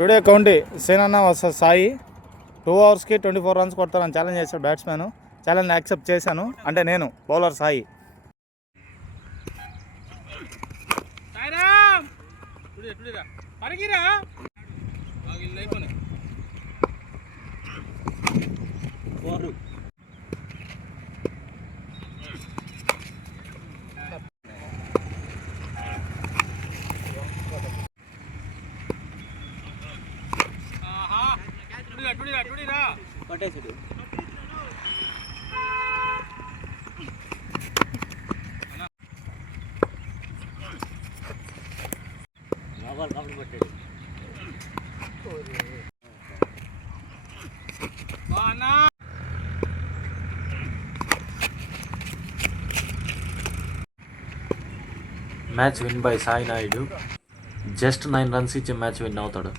Today కౌంటీ సేనన్న versus Sai 2 అవర్స్కి 24 రన్స్ కొడతానని ఛాలెంజ్ చేశాడు బ్యాట్స్మెన్. ఛాలెంజ్ యాక్సెప్ట్ చేశాను. అంటే నేను bowler Sai. Match win by Sai Naidu. Just 9 runs ఇచ్చి మ్యాచ్ విన్ అవుతాడు.